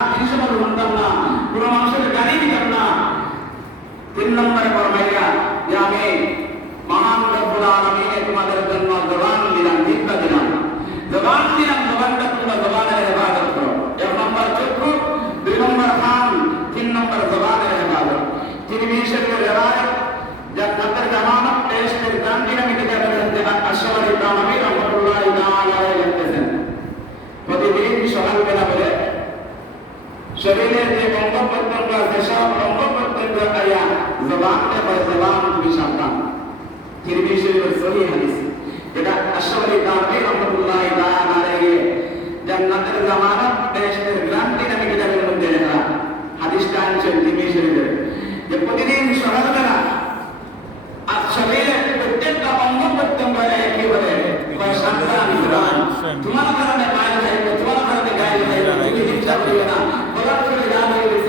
জিনিসও শুনতাম না কোনো মানুষের গাড়ি দিতাম না তিন নম্বরে ফরমাইয়া যে আমি মহান রব্বুল আলামিনে তোমাদের জন্য জবান দিলাম জিব্বা দিলাম জবান দিলাম জবানটা তোমরা জবানের হেফাজত করো এক নম্বর চক্ষু দুই নম্বর কান শরীরের যে অঙ্গ প্রত্যঙ্গ আছে সব অঙ্গ প্রত্যঙ্গ আয়া জবানকে হয় জবান তুমি সাবধান। তিরমি শরীফের সহি হাদিস। এটা আশরাফি দাবি রহমতুল্লাহ তাআলা আলাইহি। জান্নাতের জামানত বেহেশতের গ্রান্তি নামে কিতাবের মধ্যে লেখা হাদিসটা আনছেন তিরমি শরীফের যে প্রতিদিন সকালবেলা আর শরীরের প্রত্যেকটা অঙ্গ প্রত্যঙ্গ একেবারে হয় সাবধান তোমার